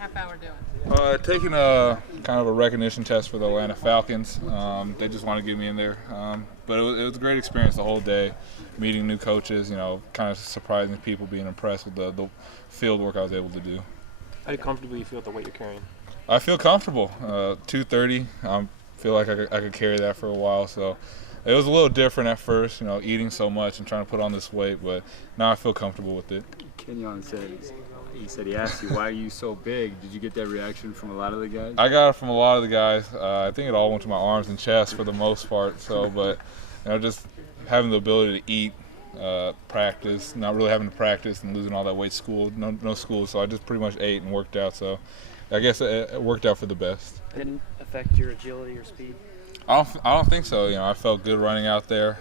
half hour doing? Taking a kind of a recognition test for the Atlanta Falcons. They just want to get me in there. But it was a great experience the whole day, meeting new coaches, kind of surprising people, being impressed with the field work I was able to do. How comfortable you feel with the weight you're carrying? I feel comfortable. 230, I feel like I could carry that for a while. So it was a little different at first, eating so much and trying to put on this weight, but now I feel comfortable with it. Kenyon said he asked you, why are you so big? Did you get that reaction from a lot of the guys? I got it from a lot of the guys. I think it all went to my arms and chest for the most part. So, but just having the ability to eat, practice, not really having to practice and losing all that weight, no school. So I just pretty much ate and worked out. So I guess it worked out for the best. Didn't affect your agility or speed? I don't think so. I felt good running out there.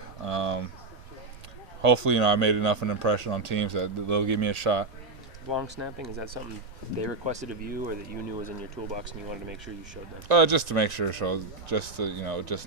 Hopefully, I made enough an impression on teams that they'll give me a shot. Long snapping, is that something they requested of you, or that you knew was in your toolbox and you wanted to make sure you showed them? Just to make sure, just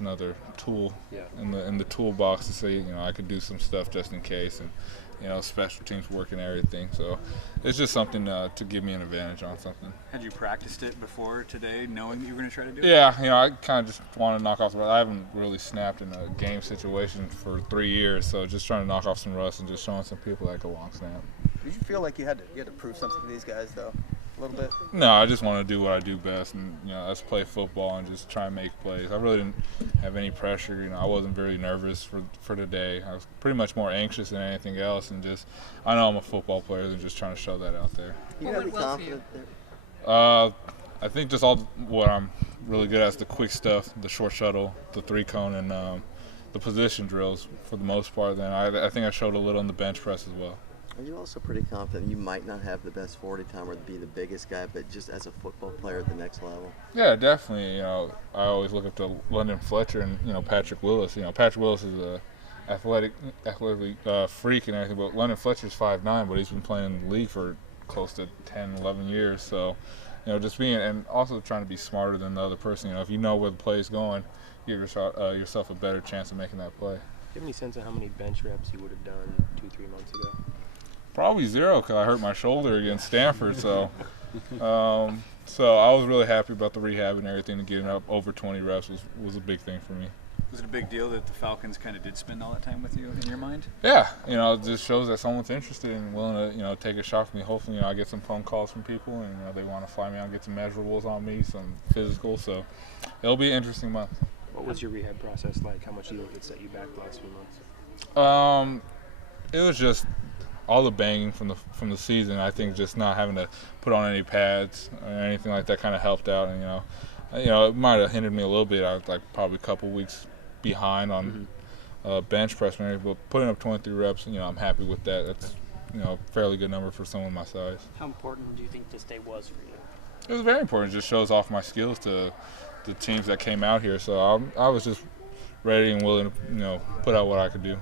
another tool in the toolbox to say, I could do some stuff just in case, and special teams work and everything. So it's just something to give me an advantage on something. Had you practiced it before today, knowing that you were going to try to do it? Yeah, I kind of just want to knock off. I haven't really snapped in a game situation for 3 years, so just trying to knock off some rust and just showing some people that I can long snap. Did you feel like you had to prove something to these guys, though, a little bit? No, I just want to do what I do best, and that's play football and just try and make plays. I really didn't have any pressure. I wasn't very nervous for today. I was pretty much more anxious than anything else, and just I know I'm a football player and just trying to show that out there. You gotta be confident there. I think just all what I'm really good at is the quick stuff, the short shuttle, the 3-cone, and the position drills for the most part. Then I think I showed a little in the bench press as well. Are you also pretty confident you might not have the best 40 time or be the biggest guy, but just as a football player at the next level? Yeah, definitely. I always look up to London Fletcher and Patrick Willis. Patrick Willis is a athletically freak and everything, but London Fletcher's 5'9", but he's been playing in the league for close to 10, 11 years. So, just being and also trying to be smarter than the other person. If you know where the play is going, give yourself a better chance of making that play. Do you have any sense of how many bench reps you would have done 2-3 months ago? Probably 0, because I hurt my shoulder against Stanford. So I was really happy about the rehab and everything, and getting up over 20 reps was a big thing for me. Was it a big deal that the Falcons kind of did spend all that time with you in your mind? Yeah, it just shows that someone's interested and willing to, take a shot for me. Hopefully, I get some phone calls from people, and they want to fly me out, get some measurables on me, some physical. So it'll be an interesting month. What was your rehab process like? How much do you think it set you back the last few months? It was just all the banging from the season. I think just not having to put on any pads or anything like that kind of helped out. And it might have hindered me a little bit. I was probably a couple weeks behind on bench press, but putting up 23 reps, I'm happy with that. That's a fairly good number for someone my size. How important do you think this day was for you? It was very important. It just shows off my skills to the teams that came out here. So I was just ready and willing to put out what I could do.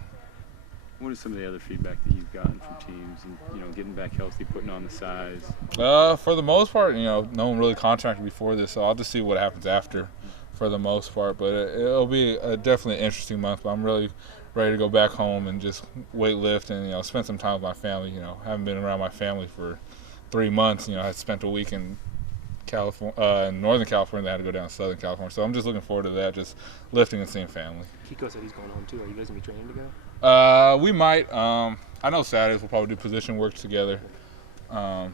What is some of the other feedback that you've gotten from teams and, getting back healthy, putting on the size? For the most part, no one really contacted me before this, so I'll just see what happens after for the most part. But it'll be definitely an interesting month, but I'm really ready to go back home and just weight lift and, spend some time with my family. Haven't been around my family for 3 months. I spent a week in California, in Northern California, I had to go down to Southern California. So I'm just looking forward to that, just lifting and seeing family. Kiko said he's going home too. Are you guys going to be training together? We might. I know Saturdays we'll probably do position work together.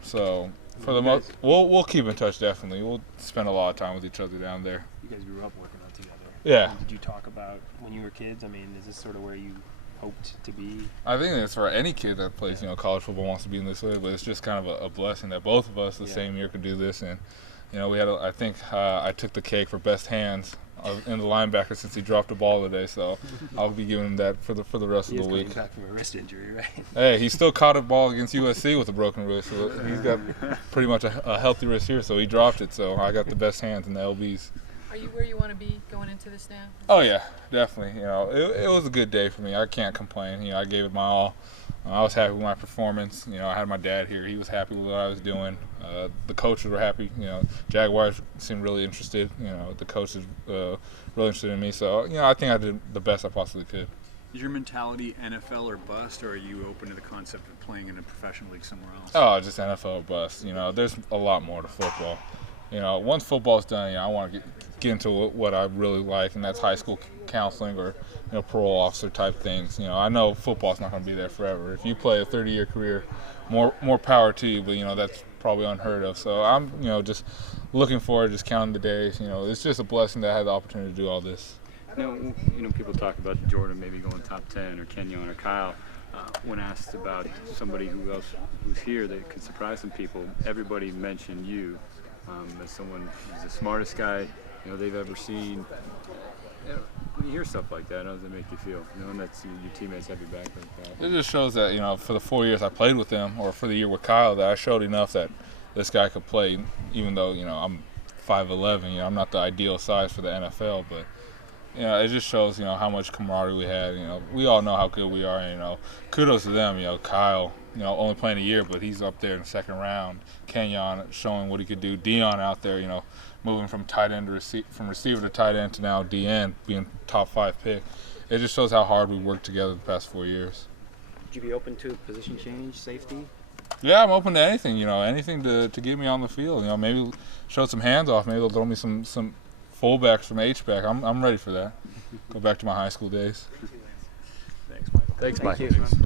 So for the most, we'll keep in touch definitely. We'll spend a lot of time with each other down there. You guys grew up working out together. Yeah. Did you talk about when you were kids? I mean, is this sort of where you hoped to be? I think it's for any kid that plays, college football wants to be in this way, but it's just kind of a blessing that both of us the same year could do this. And, we had, I think I took the cake for best hands in the linebacker since he dropped the ball today, so I'll be giving him that for the rest of the week. He's coming back from a wrist injury, right? Hey, he still caught a ball against USC with a broken wrist, so he's got pretty much a healthy wrist here, so he dropped it, so I got the best hands in the LBs. Are you where you want to be going into this now? Oh yeah, definitely. It was a good day for me. I can't complain. I gave it my all. I was happy with my performance. I had my dad here. He was happy with what I was doing. The coaches were happy. Jaguars seemed really interested. The coaches really interested in me. So, I think I did the best I possibly could. Is your mentality NFL or bust, or are you open to the concept of playing in a professional league somewhere else? Oh, just NFL or bust. You know, there's a lot more to football. You know, once football's done, you know, I want to get into what I really like, and that's high school counseling or, you know, parole officer type things. You know, I know football's not going to be there forever. If you play a 30-year career, more power to you, but, you know, that's probably unheard of. So I'm, you know, just looking forward, just counting the days. You know, it's just a blessing that I had the opportunity to do all this. Now, you know, people talk about Jordan maybe going top 10 or Kenyon or Kyle. When asked about somebody who's here that could surprise some people, everybody mentioned you as someone who's the smartest guy, you know, they've ever seen. You know, when you hear stuff like that, how does it make you feel? Knowing that your teammates have your back like that. It just shows that, you know, for the 4 years I played with him, or for the year with Kyle, that I showed enough that this guy could play, even though, you know, I'm 5'11", you know, I'm not the ideal size for the NFL, but, you know, it just shows, you know, how much camaraderie we had. You know, we all know how good we are, and, you know, kudos to them. You know, Kyle, you know, only playing a year, but he's up there in the second round. Kenyon showing what he could do. Dion out there, you know, moving from tight end to from receiver to tight end to now DN, being top 5 pick. It just shows how hard we worked together the past 4 years. Would you be open to a position change, safety? Yeah, I'm open to anything. You know, anything to get me on the field. You know, maybe show some hands off. Maybe they'll throw me some fullbacks from H-back. I'm ready for that. Go back to my high school days. Thanks, Michael. Thanks, Thank Michael. you.